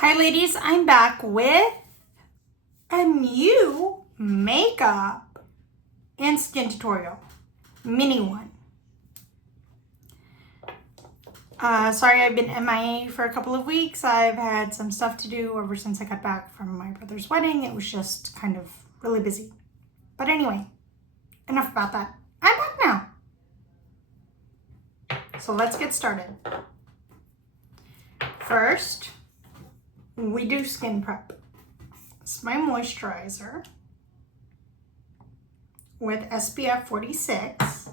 Hi ladies, I'm back with a new makeup and skin tutorial, mini one. Sorry I've been MIA for a couple of weeks. I've had some stuff to do ever since I got back from my brother's wedding. It was just kind of really busy. But anyway, enough about that. I'm back now. So let's get started. First, we do skin prep. It's my moisturizer with SPF 46.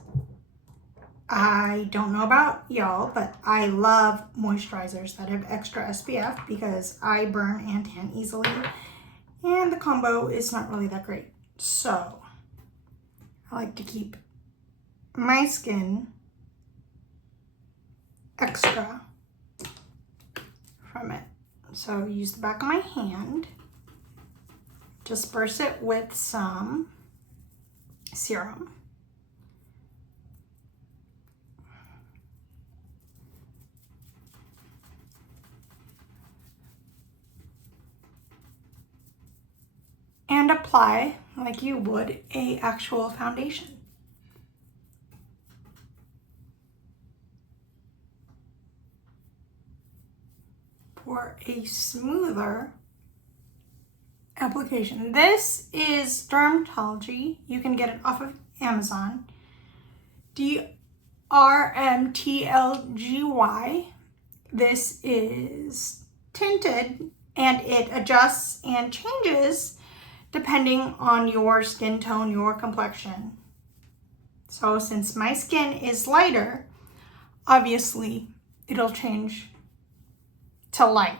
I don't know about y'all, but I love moisturizers that have extra SPF because I burn and tan easily, and the combo is not really that great. So I like to keep my skin extra from it. So use the back of my hand, disperse it with some serum. And apply like you would a actual foundation. For a smoother application. This is Dermatology. You can get it off of Amazon. DRMTLGY. This is tinted and it adjusts and changes depending on your skin tone, your complexion. So since my skin is lighter, obviously it'll change to light,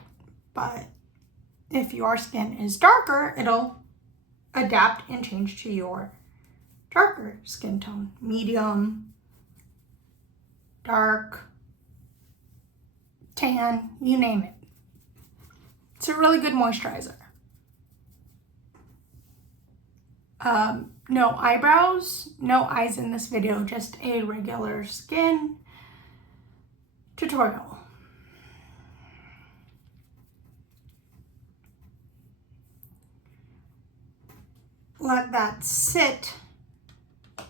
but if your skin is darker, it'll adapt and change to your darker skin tone. Medium, dark, tan, you name it. It's a really good moisturizer. No eyebrows, no eyes in this video, just a regular skin tutorial. Let that sit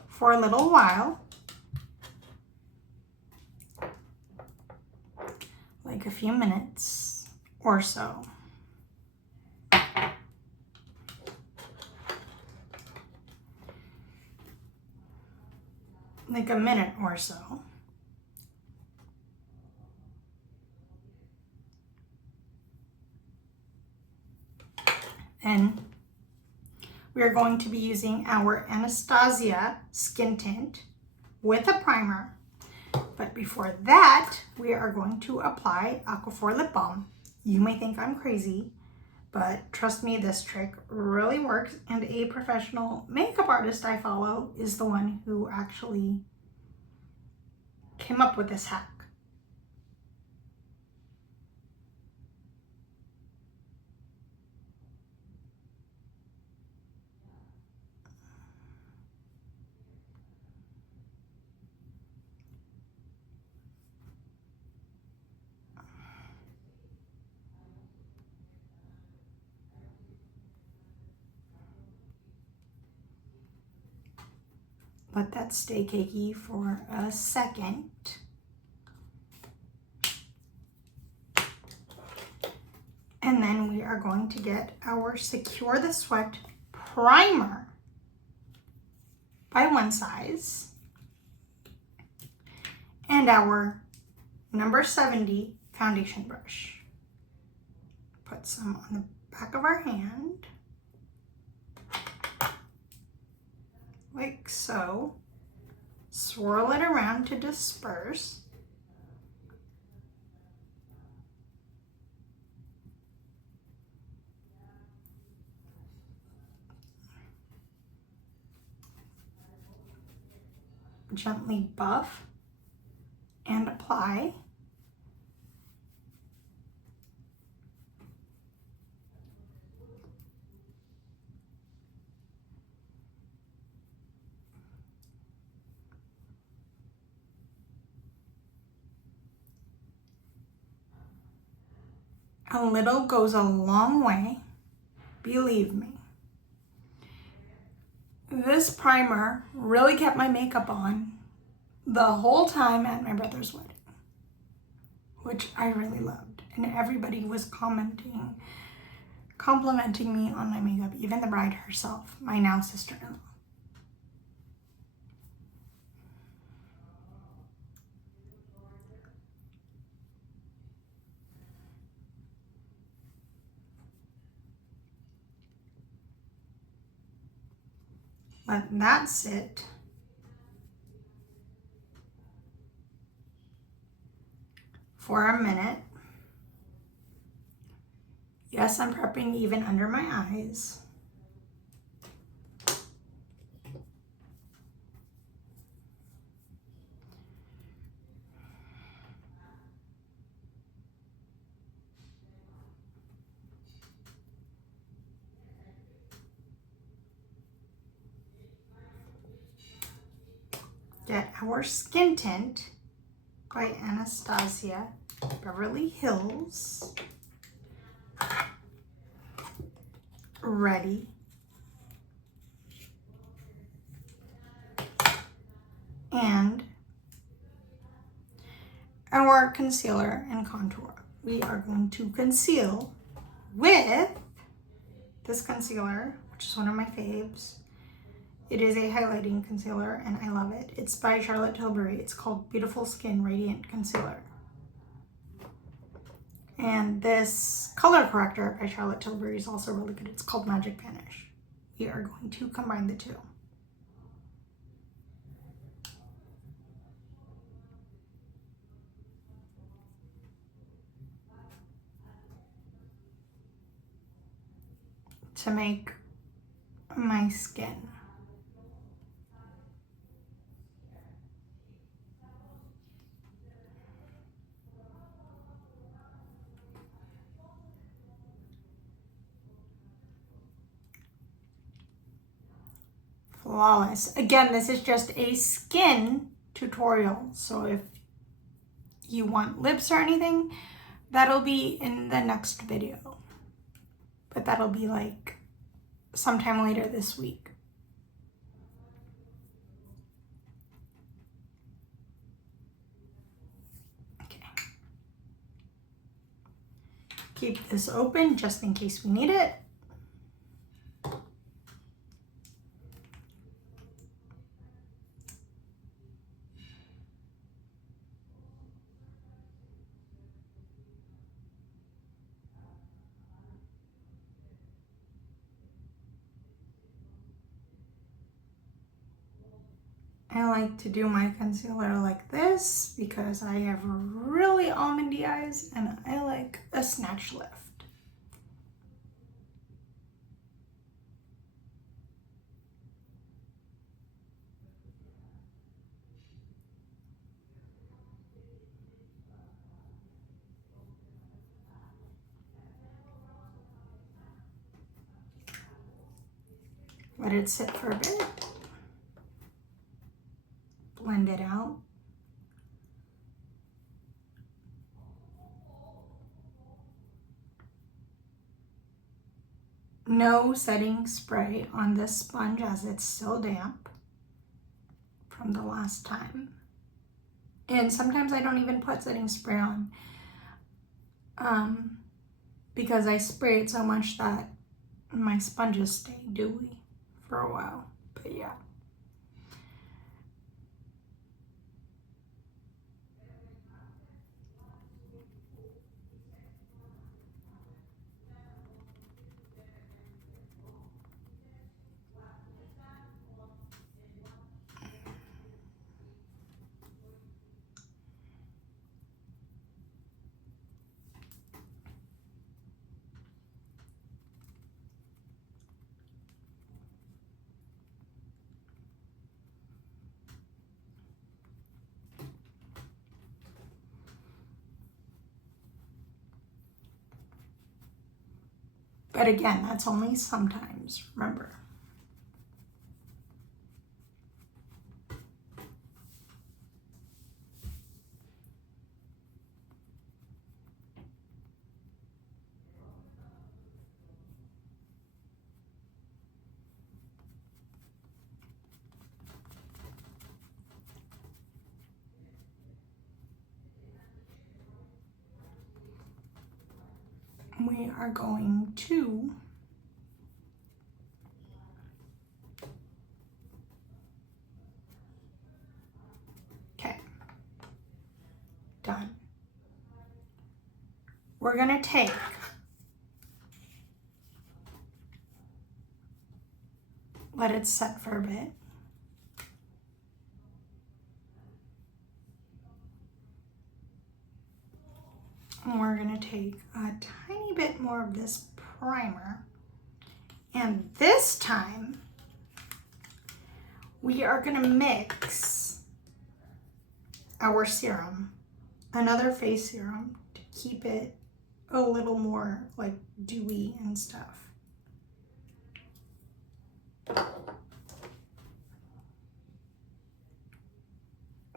for a little while, like a few minutes or so. Like a minute or so. And we are going to be using our Anastasia skin tint with a primer. But before that, we are going to apply Aquaphor lip balm. You may think I'm crazy, but trust me, this trick really works, and a professional makeup artist I follow is the one who actually came up with this hack. Let that stay cakey for a second. And then we are going to get our Secure the Sweat primer by one size and our number 70 foundation brush. Put some on the back of our hand, like so. Swirl it around to disperse. Gently buff and apply. A little goes a long way, believe me. This primer really kept my makeup on the whole time at my brother's wedding, which I really loved. And everybody was complimenting me on my makeup, even the bride herself, my now sister-in-law. Let that sit. For a minute. Yes, I'm prepping even under my eyes. Get our Skin Tint by Anastasia Beverly Hills ready. And our concealer and contour. We are going to conceal with this concealer, which is one of my faves. It is a highlighting concealer and I love it. It's by Charlotte Tilbury. It's called Beautiful Skin Radiant Concealer. And this color corrector by Charlotte Tilbury is also really good. It's called Magic Vanish. We are going to combine the two. To make my skin flawless. Again, this is just a skin tutorial. So if you want lips or anything, that'll be in the next video. But that'll be like sometime later this week. Okay. Keep this open just in case we need it. I like to do my concealer like this because I have really almondy eyes and I like a snatch lift. Let it sit for a bit. Blend it out. No setting spray on this sponge as it's still damp from the last time. And sometimes I don't even put setting spray on because I spray it so much that my sponges stay dewy for a while. But yeah. But again, that's only sometimes, remember. we are going to done. We're gonna take let it set for a bit. And we're gonna take a tiny bit more of this primer. And this time, we are gonna mix our serum, another face serum, to keep it a little more like dewy and stuff.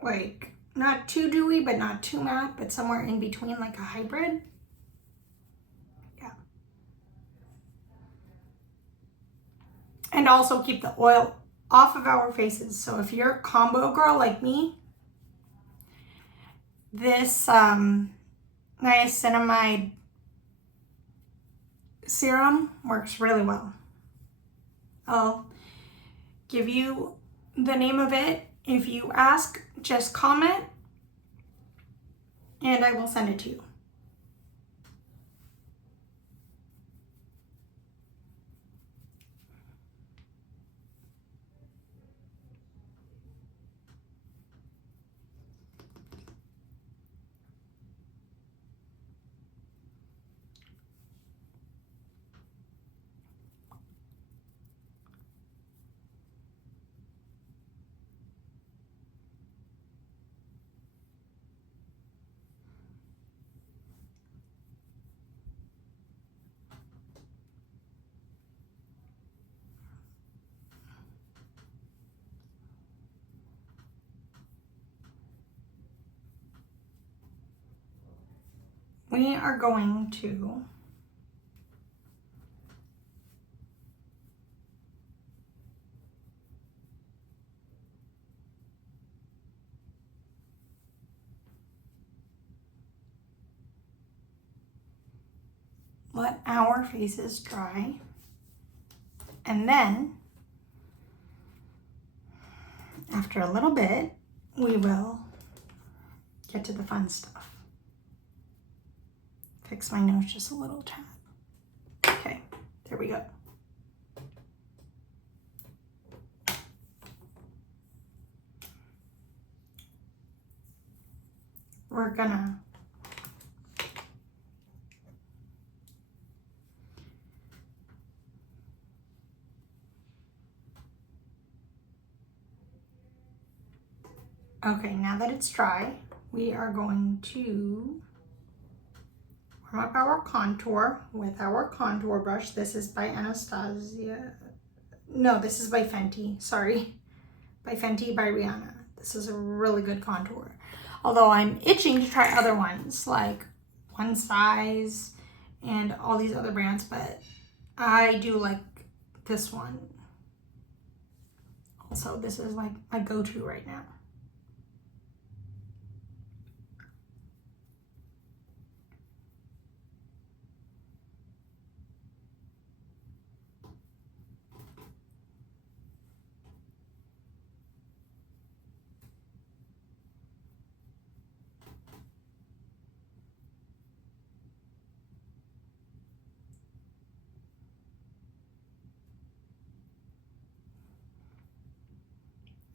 Like, not too dewy, but not too matte, but somewhere in between, like a hybrid. Yeah. And also keep the oil off of our faces. So if you're a combo girl like me, this niacinamide serum works really well. I'll give you the name of it. If you ask, just comment and I will send it to you. We are going to let our faces dry, and then after a little bit, we will get to the fun stuff. Fix my nose just a little tad. Okay, there we go. We're gonna okay, now that it's dry, we are going to warm up our contour with our contour brush. This is by Anastasia. No, this is by Fenty. Sorry. By Fenty by Rihanna. This is a really good contour. Although I'm itching to try other ones like One Size and all these other brands, but I do like this one. Also, this is like my go-to right now.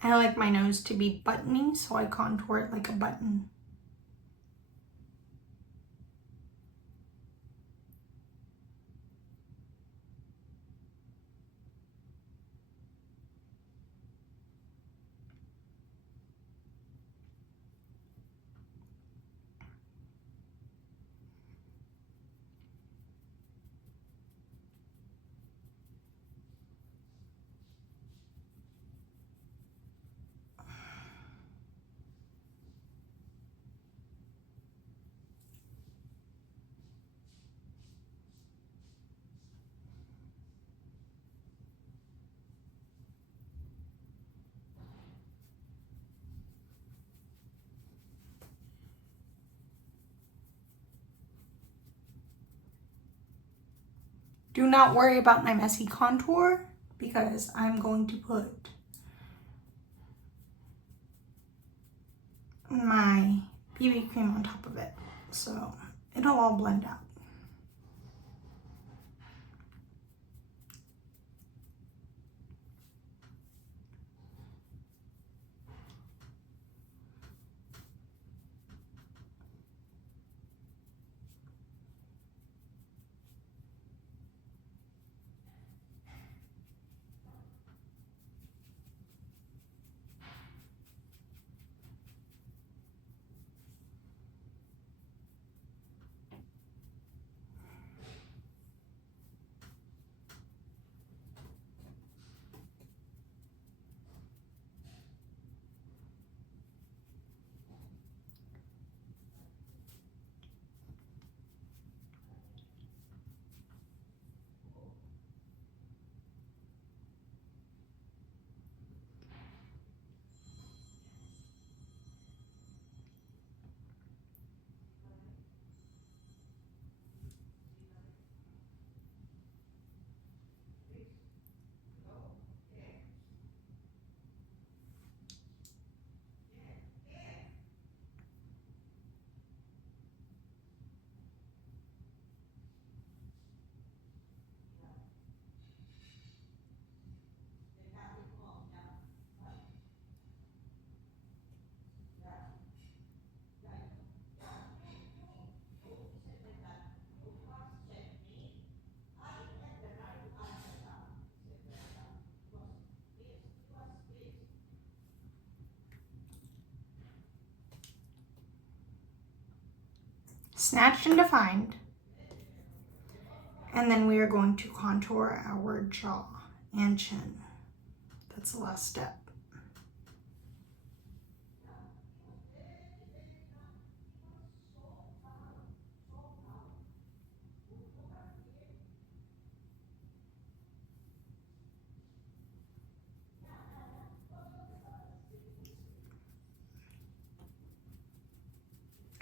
I like my nose to be buttony, so I contour it like a button. Do not worry about my messy contour because I'm going to put my BB cream on top of it. So it'll all blend out. Snatched and defined. And then we are going to contour our jaw and chin. That's the last step.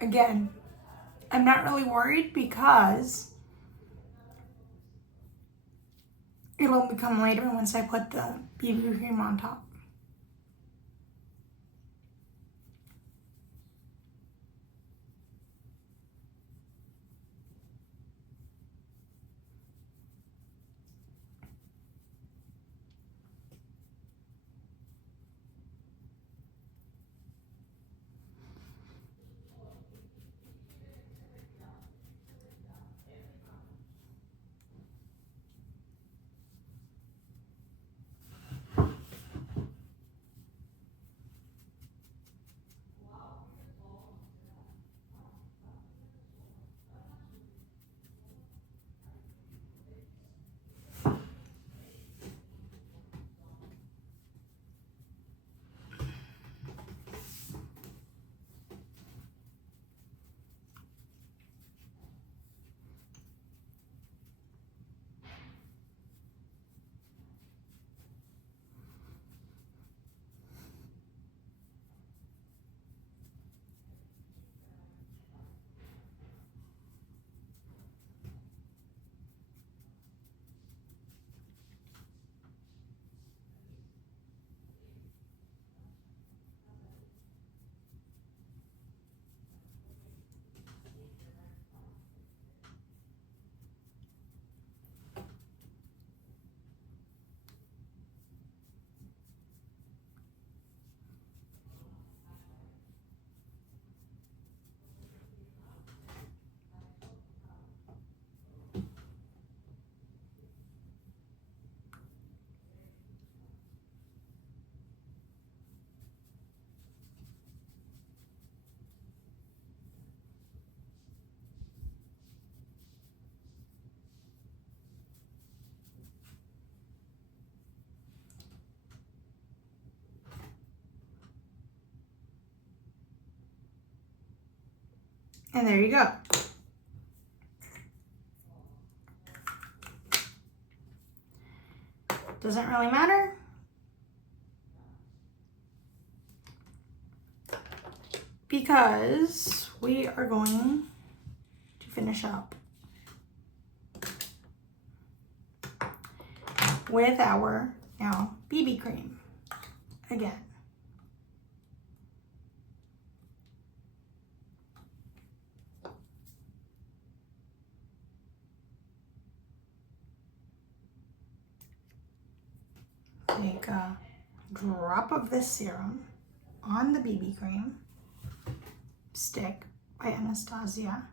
Again, I'm not really worried because it'll become later once I put the BB cream on top. And there you go. Doesn't really matter. Because we are going to finish up with our now BB cream again. Take a drop of this serum on the BB cream stick by Anastasia.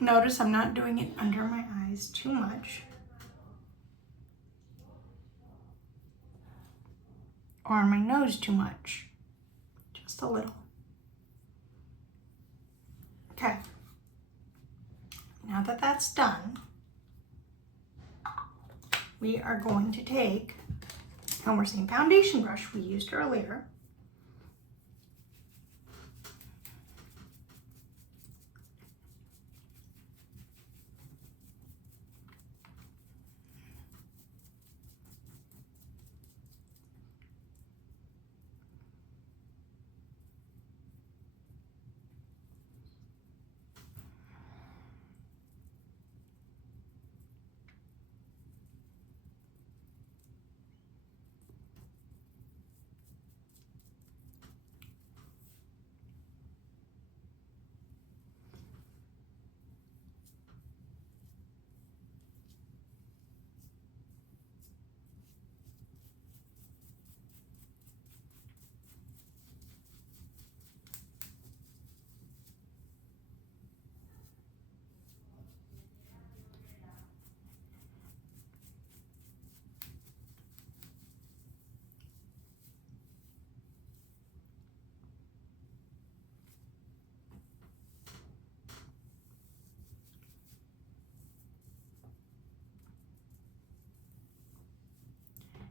Notice I'm not doing it under my eyes too much, or on my nose too much, just a little. Okay, now that that's done, we are going to take, and we're saying foundation brush we used earlier,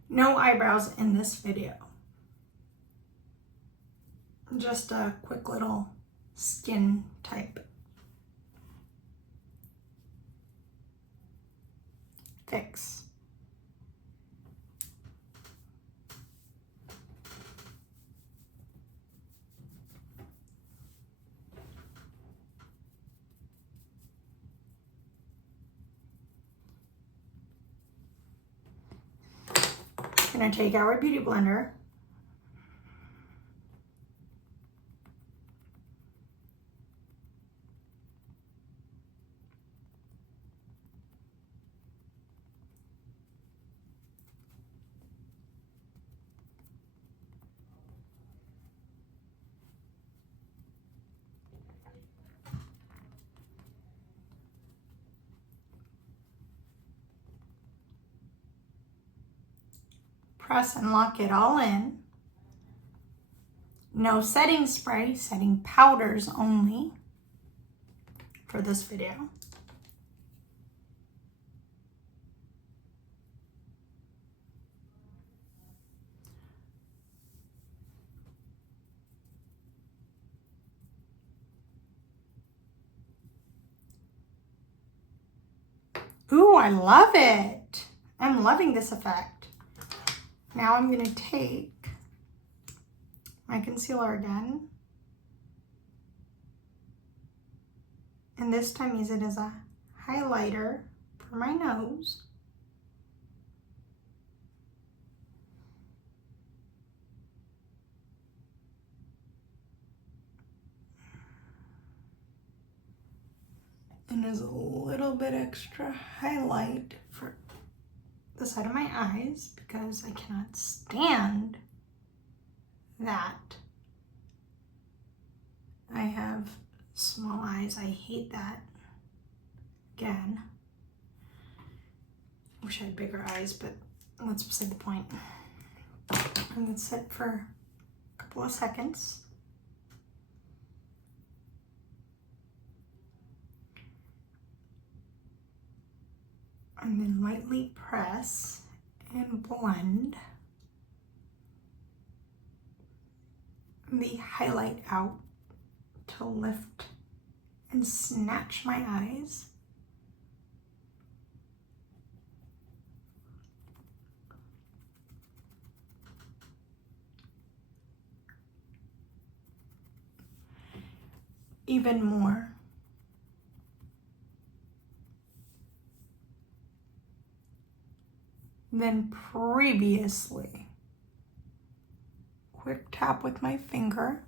no eyebrows in this video. Just a quick little skin type fix. Gonna take our beauty blender press and lock it all in. No setting spray, setting powders only for this video. Ooh, I love it. I'm loving this effect. Now I'm going to take my concealer again, and this time use it as a highlighter for my nose. And there's a little bit extra highlight for the side of my eyes because I cannot stand that. I have small eyes. I hate that. Again. Wish I had bigger eyes, but that's beside the point. I'm going to sit for a couple of seconds. And then lightly press and blend the highlight out to lift and snatch my eyes. Even more. Than previously. Quick tap with my finger.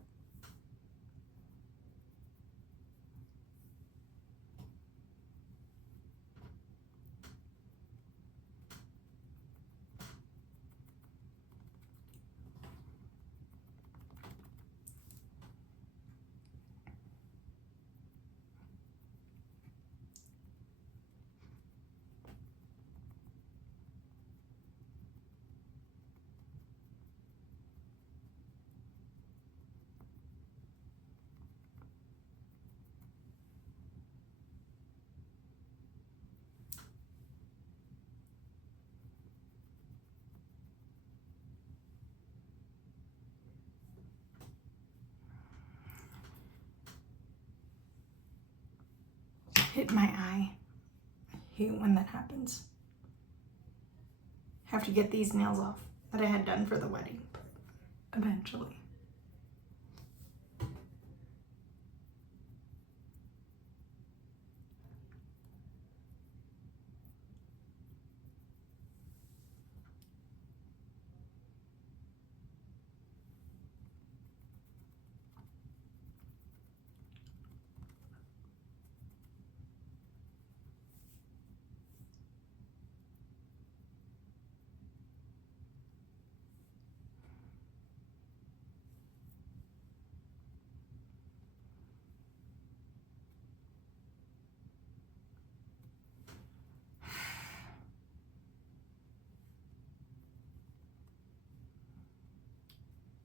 Hit my eye. I hate when that happens. Have to get these nails off that I had done for the wedding, but eventually.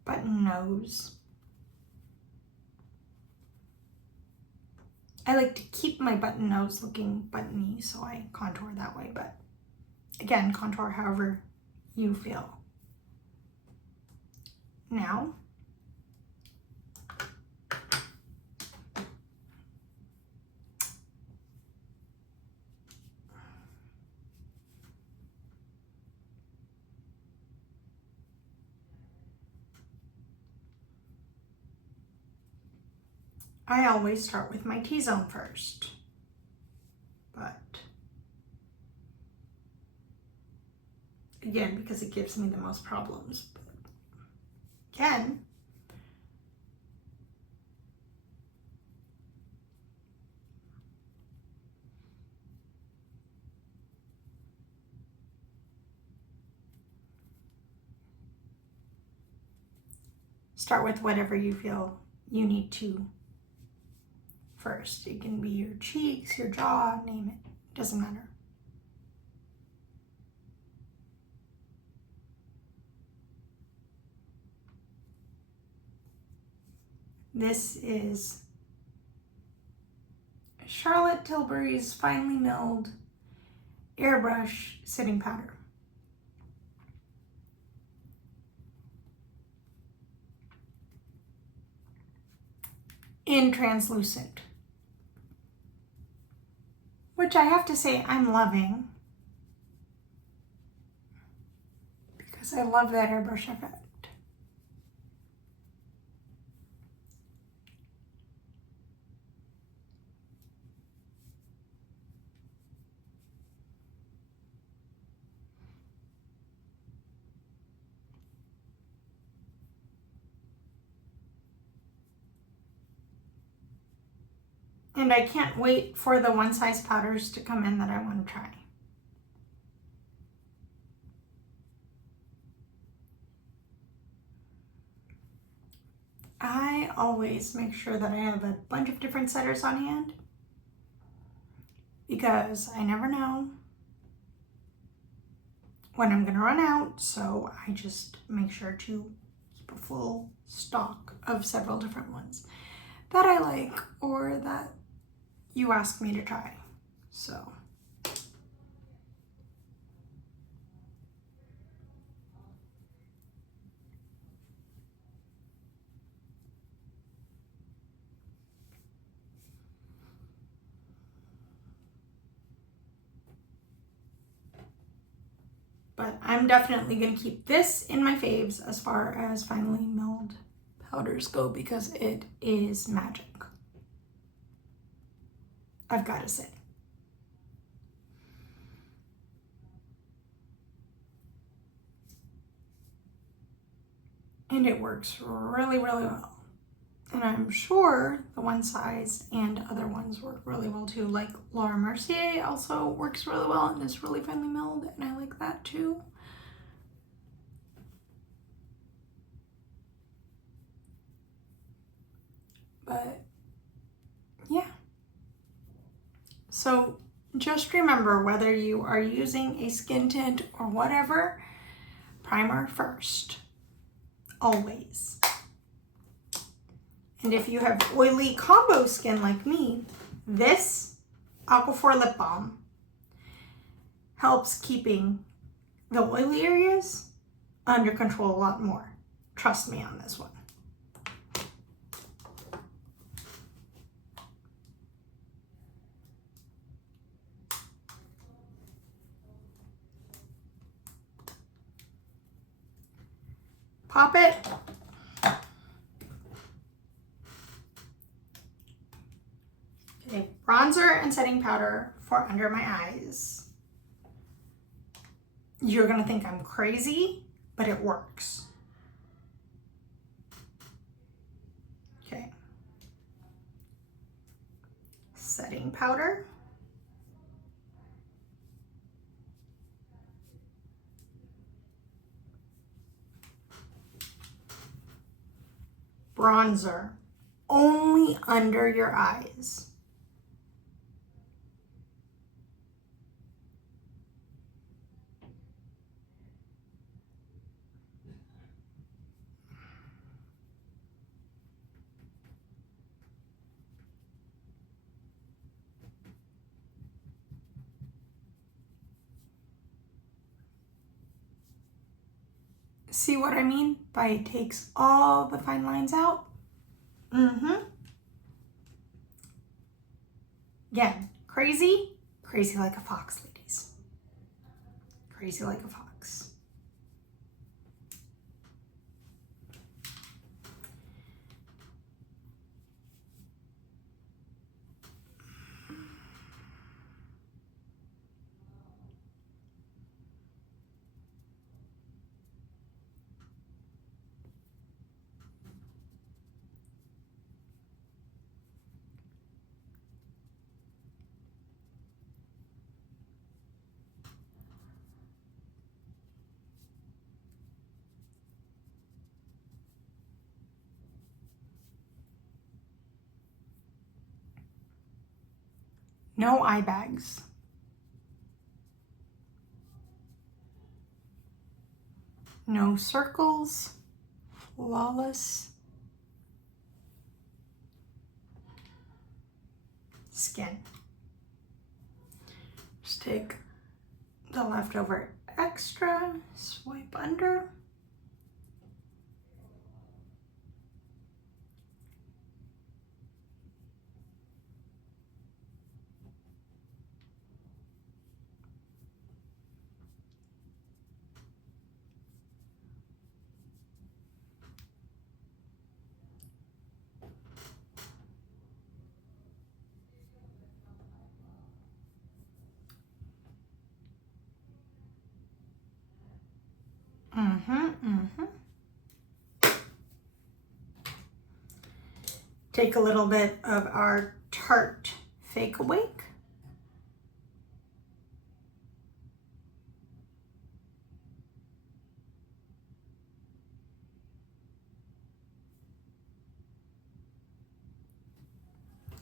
Button nose. I like to keep my button nose looking buttony, so I contour that way, but again, contour however you feel. Now, I always start with my T-zone first, but again, because it gives me the most problems. But again, start with whatever you feel you need to first. It can be your cheeks, your jaw, name it. Doesn't matter. This is Charlotte Tilbury's finely milled airbrush setting powder. In translucent, which I have to say I'm loving because I love that airbrush effect. And I can't wait for the one size powders to come in that I want to try. I always make sure that I have a bunch of different setters on hand because I never know when I'm gonna run out, so I just make sure to keep a full stock of several different ones that I like or that you asked me to try. So But I'm definitely going to keep this in my faves as far as finely milled powders go because it is magic. I've got to say. And it works really, really well. And I'm sure the One Size and other ones work really well too. Like Laura Mercier also works really well and is really finely milled, and I like that too. But yeah. So just remember, whether you are using a skin tint or whatever, primer first, always. And if you have oily combo skin like me, this Aquaphor lip balm helps keeping the oily areas under control a lot more. Trust me on this one. Pop it. Okay, bronzer and setting powder for under my eyes. You're gonna think I'm crazy, but it works. Okay. Setting powder. Bronzer, only under your eyes. See what I mean by it takes all the fine lines out? Again, crazy, crazy like a fox, ladies. Crazy like a fox. No eye bags. No circles. Flawless skin. Just take the leftover extra, swipe under. Take a little bit of our Tarte Fake Awake.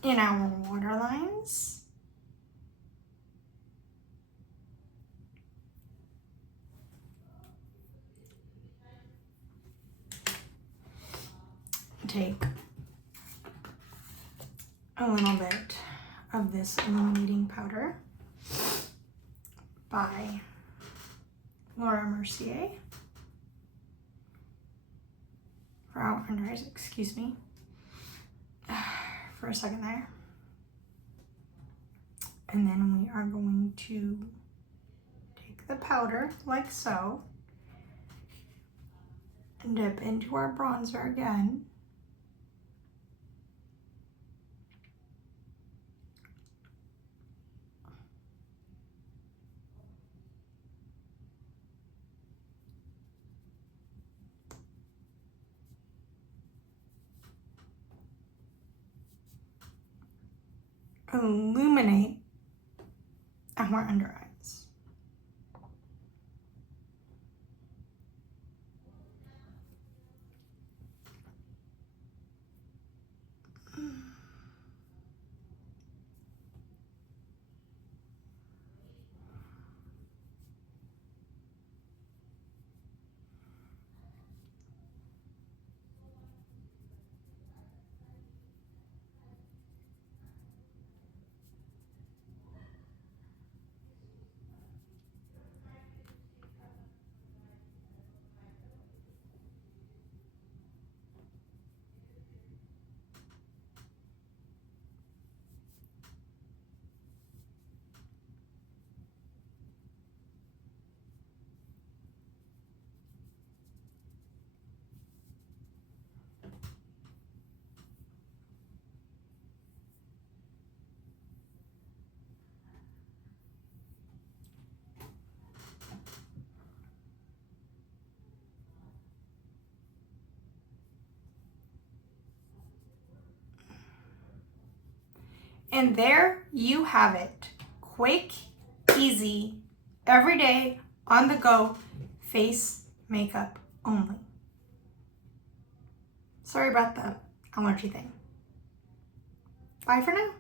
In our waterlines. Take a little bit of this illuminating powder by Laura Mercier for our under eyes, excuse me, for a second there. And then we are going to take the powder like so. And dip into our bronzer again. Illuminate our under eyes. And there you have it. Quick, easy, everyday, on the go, face makeup only. Sorry about the allergy thing. Bye for now.